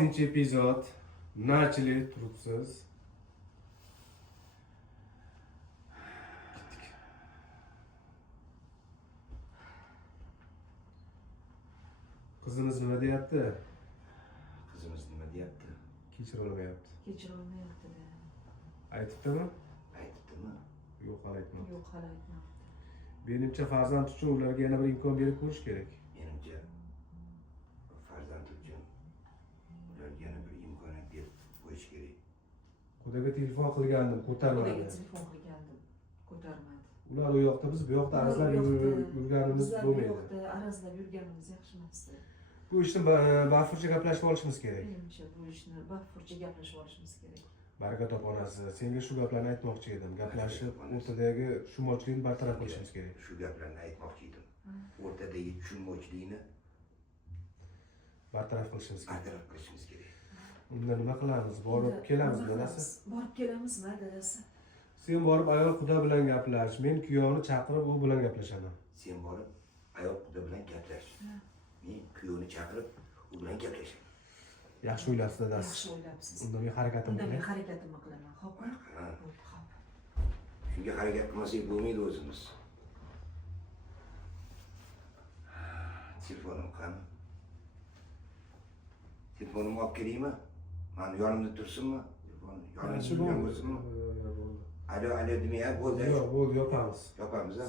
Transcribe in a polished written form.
8 epizod. Nachili turibsiz. Qizimiz nima deyapti? Qizimiz nima deyapti? Kechirilmayapti. Kechirilmayapti-da. Aytibdimi? Aytibdimi? Yo'q, hali aytmadi. Yo'q, hali aytmabdi. Menimcha farzand uchun ularga yana bir imkon berib ko'rish kerak. Menimcha farzand uchun ularga yana bir imkoniyat berib qo'yish kerak. Xudoga telefon qilgandim, ko'tarmadi. Xudoga telefon qilgandim, ko'tarmadi. Ular u yoqda, biz bu yoqda arazlab yurganimiz Bizlar bu bo'lmaydi. yoqda arazlab yurganimiz yaxshi emasdi. Bu ishni bafurcha gaplashib olishimiz kerak. Menimcha bu ishni bafurcha gaplashib olishimiz kerak. Baraka onasi, senga shu gaplarni aytmoqchi edim. Gaplashib, o'rtadagi tushunmovchilikni bartaraf qilishimiz kerak. Shu gaplarni aytmoqchi edim. O'rtadagi tushunmovchilikni Bartaraf qilishimiz kerak. bartaraf qilishimiz kerak. Unda nima qilamiz? Borib kelamiz, dadasi. Borib kelamizmi, dadasi? Sen borib ayol xudo bilan gaplash, men kuyovni chaqirib u bilan gaplashaman. Sen borib ayol xudo bilan gaplash. Men kuyovni chaqirib u bilan gaplashaman. Yaxshi o'ylabsiz, dadasi. Yaxshi o'ylabsiz. Unda men harakatimni Unda men qilay. harakatimni qilaman. Xo'pmi? Ha. Bo'ldi, xo'p. Shunga harakat qilmasak bo'lmaydi o'zimiz. Telefonim qani? Telefonimni olib kelaymi? Mani yonimda tursinmi? Telefon yonimda turgan bo'lsinmi? Alo, alo demay, bo'ldi. Yo'q, bo'ldi, yopamiz. Yopamiz, ha?